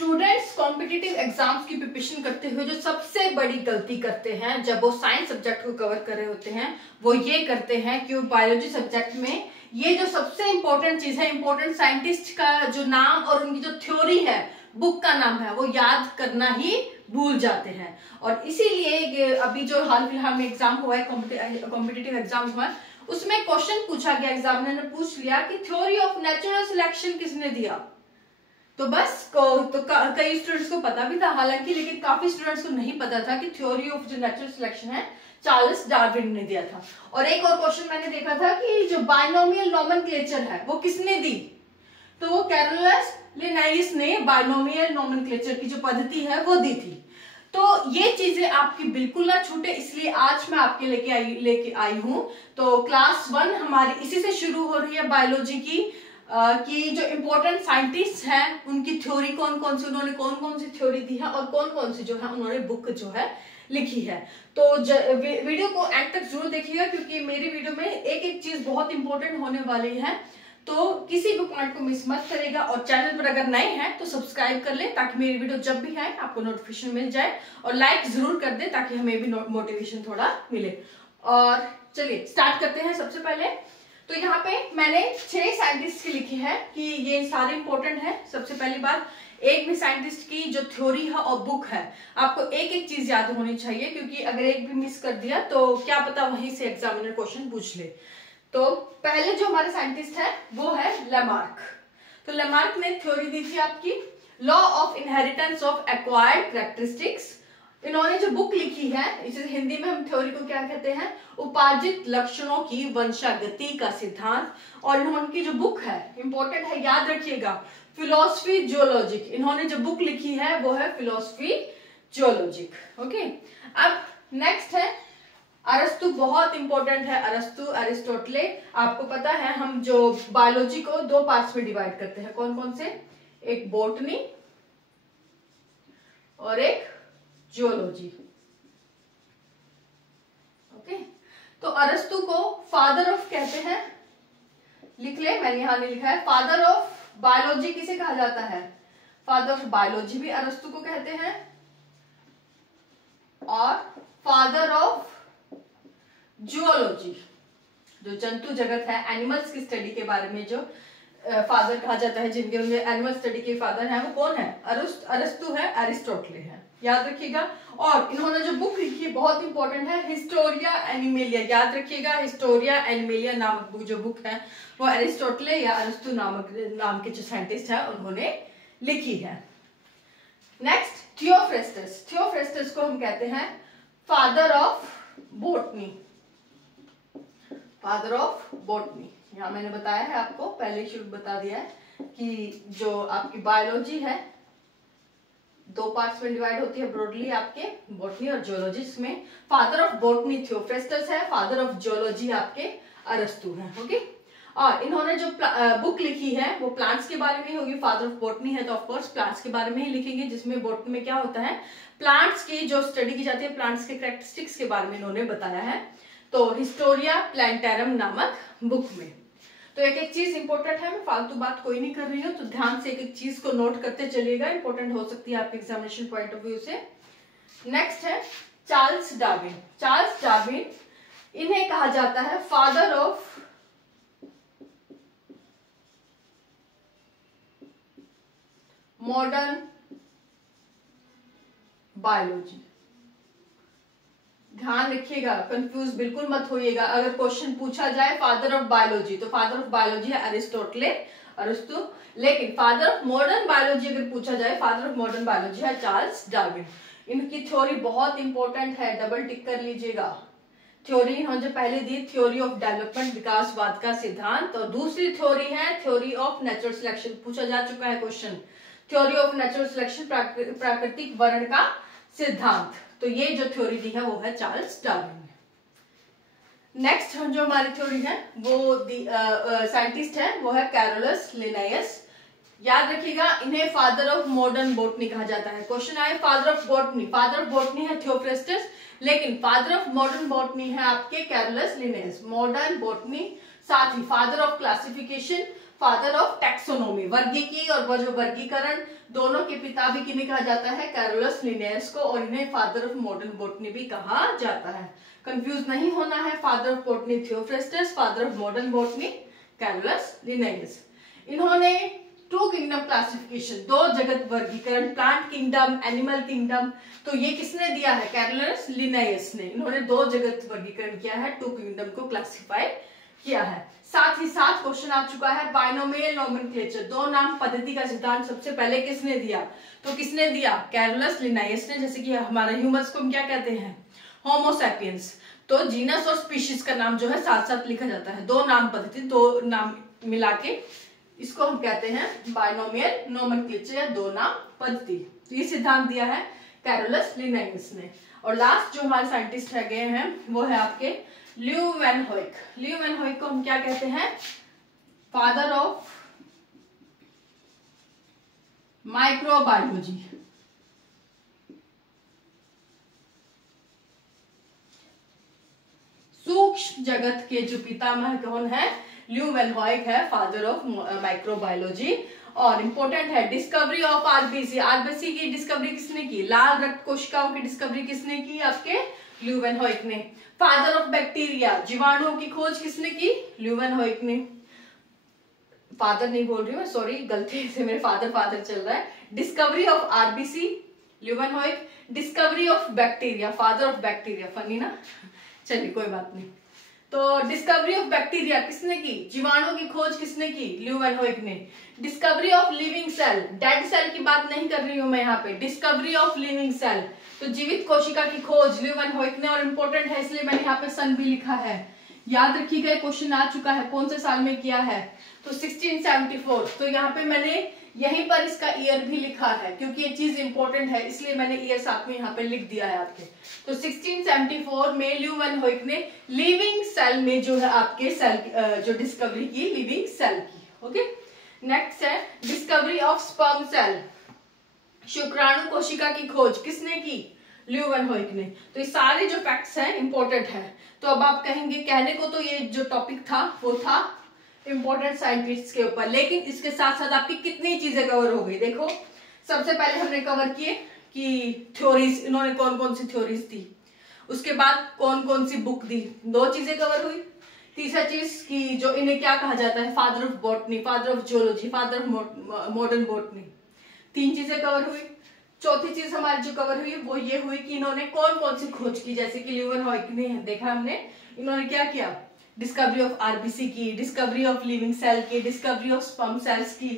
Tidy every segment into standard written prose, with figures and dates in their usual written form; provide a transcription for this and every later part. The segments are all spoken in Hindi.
स्टूडेंट्स कॉम्पिटिटिव एग्जाम्स की प्रिपरेशन करते हुए जो सबसे बड़ी गलती करते हैं जब वो साइंस सब्जेक्ट को कवर कर रहे होते हैं वो ये करते हैं कि वो बायोलॉजी सब्जेक्ट में ये जो सबसे इंपॉर्टेंट चीज है, इंपॉर्टेंट साइंटिस्ट का जो नाम और उनकी जो थ्योरी है, बुक का नाम है, वो याद करना ही भूल जाते हैं। और इसीलिए अभी जो हाल फिलहाल में एग्जाम हुआ है, कॉम्पिटिटिव एग्जाम हुआ है, उसमें क्वेश्चन पूछा गया, एग्जामिनर ने पूछ लिया कि थ्योरी ऑफ नेचुरल सिलेक्शन किसने दिया। तो बस कई स्टूडेंट्स को पता भी था हालांकि, लेकिन काफी स्टूडेंट्स को नहीं पता था कि थ्योरी ऑफ जो नेचुरल सिलेक्शन है चार्ल्स डार्विन ने दिया था। और एक और क्वेश्चन मैंने देखा था कि जो बायनोमियल नोमेनक्लेचर है वो किसने दी, तो वो कैरोलस लिनाइस ने बायनोमियल नोमेनक्लेचर की जो पद्धति है वो दी थी। तो ये चीजें आपकी बिल्कुल ना छूटे, इसलिए आज मैं आपके लेके आई हूं। तो क्लास 1 हमारी इसी से शुरू हो रही है बायोलॉजी की जो इम्पोर्टेंट साइंटिस्ट हैं उनकी थ्योरी कौन कौन सी, उन्होंने कौन कौन सी थ्योरी दी है और कौन कौन सी जो है उन्होंने बुक जो है लिखी है। तो वीडियो को एंड तक जरूर देखिएगा क्योंकि मेरी वीडियो में एक एक चीज बहुत इंपॉर्टेंट होने वाली है, तो किसी भी पॉइंट को मिस मत करेगा। और चैनल पर अगर नए हैं तो सब्सक्राइब कर ले ताकि मेरी वीडियो जब भी आए आपको नोटिफिकेशन मिल जाए, और लाइक जरूर कर दे ताकि हमें भी मोटिवेशन थोड़ा मिले। और चलिए स्टार्ट करते हैं। सबसे पहले तो यहाँ पे मैंने 6 साइंटिस्ट की लिखी है कि ये सारे इंपॉर्टेंट है। सबसे पहली बात, एक भी साइंटिस्ट की जो थ्योरी है और बुक है आपको एक एक चीज याद होनी चाहिए, क्योंकि अगर एक भी मिस कर दिया तो क्या पता वहीं से एग्जामिनर क्वेश्चन पूछ ले। तो पहले जो हमारे साइंटिस्ट है वो है लेमार्क। तो लेमार्क ने थ्योरी दी थी आपकी law of inheritance of acquired characteristics. इन्होंने जो बुक लिखी है, इसे हिंदी में हम थ्योरी को क्या कहते हैं, उपार्जित लक्षणों की वंशागति का सिद्धांत। और इन्होंने जो बुक है इंपॉर्टेंट है, याद रखिएगा, फिलोसफी जियोलॉजिक। इन्होंने जो बुक लिखी है वो है फिलोसफी जियोलॉजिक। ओके, अब नेक्स्ट है अरस्तु। बहुत इंपॉर्टेंट है अरस्तु, अरिस्टोटले। आपको पता है हम जो बायोलॉजी को 2 पार्ट्स में डिवाइड करते हैं, कौन कौन से, एक बॉटनी और एक जियोलॉजी। ओके, तो अरस्तु को फादर ऑफ कहते हैं, लिख ले, मैंने यहां नहीं लिखा है। फादर ऑफ बायोलॉजी किसे कहा जाता है, फादर ऑफ बायोलॉजी भी अरस्तु को कहते हैं, और फादर ऑफ जियोलॉजी, जो जंतु जगत है, एनिमल्स की स्टडी के बारे में जो फादर कहा जाता है, जिनके एनिमल स्टडी के फादर हैं, वो कौन है, अरस्तु है, अरिस्टोटले है, याद रखिएगा। और इन्होंने जो बुक लिखी है बहुत इंपॉर्टेंट है, हिस्टोरिया एनिमेलिया, याद रखिएगा। हिस्टोरिया एनिमेलिया नामक जो बुक है वो अरिस्टोटले या अरस्तु नाम के जो साइंटिस्ट है उन्होंने लिखी है। Next Theophrastus. थियोफ्रेस्टस को हम कहते हैं father of botany, father of botany. यहाँ मैंने बताया है आपको, पहले शुरू बता दिया है कि जो आपकी बायोलॉजी है 2 पार्ट्स में डिवाइड होती है ब्रॉडली, आपके बॉटनी और जियोलॉजी। इसमें फादर ऑफ बॉटनी थियोफ्रेस्टस है, फादर ऑफ जियोलॉजी आपके अरस्तु है। ओके, और इन्होंने जो बुक लिखी है वो प्लांट्स के बारे में होगी। फादर ऑफ बॉटनी है तो ऑफकोर्स प्लांट्स के बारे में ही लिखेंगे, जिसमें बॉटनी में क्या होता है, प्लांट्स की जो स्टडी की जाती है, प्लांट्स के कैरेक्टरिस्टिक्स के बारे में इन्होंने बताया है। तो हिस्टोरिया प्लांटेरम नामक बुक में। तो एक एक चीज इंपॉर्टेंट है, मैं फालतू बात कोई नहीं कर रही हूँ, तो ध्यान से एक एक चीज को नोट करते चलिएगा, इंपॉर्टेंट हो सकती है आपके एग्जामिनेशन पॉइंट ऑफ व्यू से। नेक्स्ट है चार्ल्स डार्विन। चार्ल्स डार्विन, इन्हें कहा जाता है फादर ऑफ मॉडर्न बायोलॉजी। ध्यान रखिएगा, कंफ्यूज बिल्कुल मत होइएगा। अगर क्वेश्चन पूछा जाए फादर ऑफ बायोलॉजी तो फादर ऑफ बायोलॉजी है अरिस्टोटले, अरस्तु, लेकिन फादर ऑफ मॉडर्न बायोलॉजी अगर पूछा जाए, फादर ऑफ मॉडर्न बायोलॉजी है चार्ल्स डार्विन। इनकी थ्योरी बहुत इंपॉर्टेंट है, डबल टिक कर लीजिएगा। थ्योरी इन्होंने जो पहले दी, थ्योरी ऑफ डेवलपमेंट, विकासवाद का सिद्धांत, और दूसरी थ्योरी है थ्योरी ऑफ नेचुरल सिलेक्शन, पूछा जा चुका है question, theory of natural selection, प्राकृतिक वर्ण का सिद्धांत। तो ये जो थ्योरी दी है वो है चार्ल्स डार्विन। नेक्स्ट जो हमारी थ्योरी है वो साइंटिस्ट है वो है कैरोलस लिनायस। याद रखिएगा, इन्हें फादर ऑफ मॉडर्न बॉटनी कहा जाता है। क्वेश्चन आए father of botany, father of botany है थियोफ्रेस्टस, लेकिन फादर ऑफ मॉडर्न बॉटनी है आपके कैरोलस लिनायस। मॉडर्न बॉटनी, साथ ही father of classification, father of taxonomy, वर्गीकी और वो जो वर्गीकरण दोनों के पिता भी किन्हें कहा जाता है, कैरोलस लिनेयस को, और इन्हें फादर ऑफ मॉडर्न बॉटनी भी कहा जाता है। कंफ्यूज नहीं होना है, father of botany Theophrastus, father of modern botany Carolus Linnaeus. इन्होंने टू किंगडम क्लासिफिकेशन, दो जगत वर्गीकरण, प्लांट किंगडम, एनिमल किंगडम, तो ये किसने दिया है, कैरोलस लिनेयस ने। इन्होंने दो जगत वर्गीकरण किया है, टू किंगडम को क्लासिफाई किया है। साथ ही साथ क्वेश्चन आ चुका है बाइनोमियल नोमेनक्लेचर, दो नाम पद्धति का सिद्धांत सबसे पहले किसने दिया, तो किसने दिया, कैरोलस लिनेयस ने। जैसे कि हमारे ह्यूमंस को हम क्या कहते हैं, होमो सैपियंस, तो जीनस और स्पीशीज का नाम जो है साथ साथ लिखा जाता है, दो नाम पद्धति, दो नाम मिला के इसको हम कहते हैं बाइनोमियल नोमेनक्लेचर या दो नाम पद्धति। तो ये सिद्धांत दिया है कैरोलस लिनेयस ने। और लास्ट जो हमारे साइंटिस्ट रह गए हैं वो है आपके ल्यूवेनहोइक। ल्यूवेनहोइक को हम क्या कहते हैं, फादर ऑफ माइक्रोबायोलॉजी। सूक्ष्म जगत के जो पितामह कौन है, ल्यूवेनहोइक है, फादर ऑफ माइक्रोबायोलॉजी। और इंपॉर्टेंट है डिस्कवरी ऑफ आरबीसी, आरबीसी की डिस्कवरी किसने की, लाल रक्त कोशिकाओं की डिस्कवरी किसने की, आपके ल्यूवेनहोइक ने। फादर ऑफ बैक्टीरिया, जीवाणुओं की खोज किसने की, ल्यूवेनहोइक ने। फादर नहीं बोल रही हूँ, सॉरी गलती से मेरे फादर चल रहा है। Discovery of RBC Leeuwenhoek, discovery of bacteria, father of bacteria, funny ना, चलिए कोई बात नहीं। तो डिस्कवरी ऑफ बैक्टीरिया किसने की, जीवाणु की खोज किसने की, ल्यूवेनहोइक ने। Discovery of living cell, dead cell की बात नहीं कर रही हूं मैं यहाँ पे, डिस्कवरी ऑफ लिविंग सेल, तो जीवित कोशिका की खोज ल्यूवेनहोइक ने। और इंपॉर्टेंट है इसलिए मैंने यहाँ पे सन भी लिखा है, याद रखिएगा, क्वेश्चन आ चुका है, कौन से साल में किया है, तो 1674। तो यहाँ पे मैंने यहीं पर इसका ईयर भी लिखा है क्योंकि ये चीज इंपॉर्टेंट है, इसलिए मैंने ईयर साथ में यहाँ पे लिख दिया है आपके। तो 1674 में ल्यूवेनहोइक ने लिविंग सेल में जो है आपके सेल जो डिस्कवरी की, लिविंग सेल की। ओके, नेक्स्ट है डिस्कवरी ऑफ स्पर्म सेल, शुक्राणु कोशिका की खोज किसने की, ल्यूवेनहोइक ने। तो ये सारे जो फैक्ट्स हैं इंपॉर्टेंट है। तो अब आप कहेंगे, कहने को तो ये जो टॉपिक था वो था इंपॉर्टेंट साइंटिस्ट के ऊपर, लेकिन इसके साथ साथ आपकी कितनी चीजें कवर हो गई। देखो, सबसे पहले हमने कवर किए कि थ्योरीज, इन्होंने कौन कौन सी थ्योरीज दी, उसके बाद कौन कौन सी बुक दी, दो चीजें कवर हुई। तीसरा चीज की जो इन्हें क्या कहा जाता है, father of botany, father of geology, father of modern botany, तीन चीजें कवर हुई। चौथी चीज हमारी जो कवर हुई वो ये हुई कि इन्होंने कौन कौन सी खोज की, जैसे कि ल्यूवेनहोइक ने देखा हमने, इन्होंने क्या किया, डिस्कवरी ऑफ आरबीसी की, डिस्कवरी ऑफ लिविंग सेल की, डिस्कवरी ऑफ स्पर्म सेल्स की।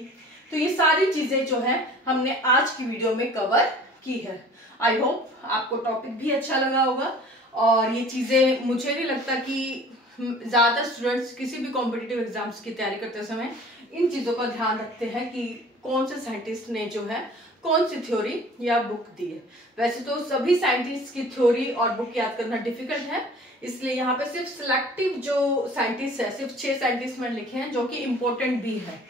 तो ये सारी चीजें जो है हमने आज की वीडियो में कवर की है। आई होप आपको टॉपिक भी अच्छा लगा होगा। और ये चीजें मुझे नहीं लगता कि ज्यादा स्टूडेंट्स किसी भी कॉम्पिटिटिव एग्जाम्स की तैयारी करते समय इन चीजों का ध्यान रखते हैं कि कौन से साइंटिस्ट ने जो है कौन सी थ्योरी या बुक दी है। वैसे तो सभी साइंटिस्ट की थ्योरी और बुक याद करना डिफिकल्ट है, इसलिए यहाँ पे सिर्फ सिलेक्टिव जो साइंटिस्ट है, सिर्फ 6 साइंटिस्ट मैंने लिखे हैं जो कि इम्पोर्टेंट भी है,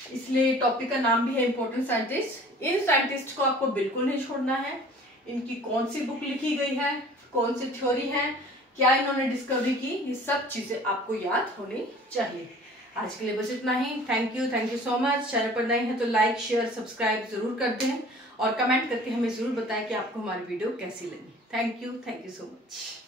इसलिए टॉपिक का नाम भी है इम्पोर्टेंट साइंटिस्ट। इन साइंटिस्ट को आपको बिल्कुल नहीं छोड़ना है, इनकी कौन सी बुक लिखी गई है, कौन सी थ्योरी है, क्या इन्होंने डिस्कवरी की, ये सब चीजें आपको याद होनी चाहिए। आज के लिए बस इतना ही। Thank you so much. Channel पर नए हैं तो लाइक शेयर सब्सक्राइब जरूर कर दें और कमेंट करके हमें जरूर बताएं कि आपको हमारी वीडियो कैसी लगी। Thank you so much.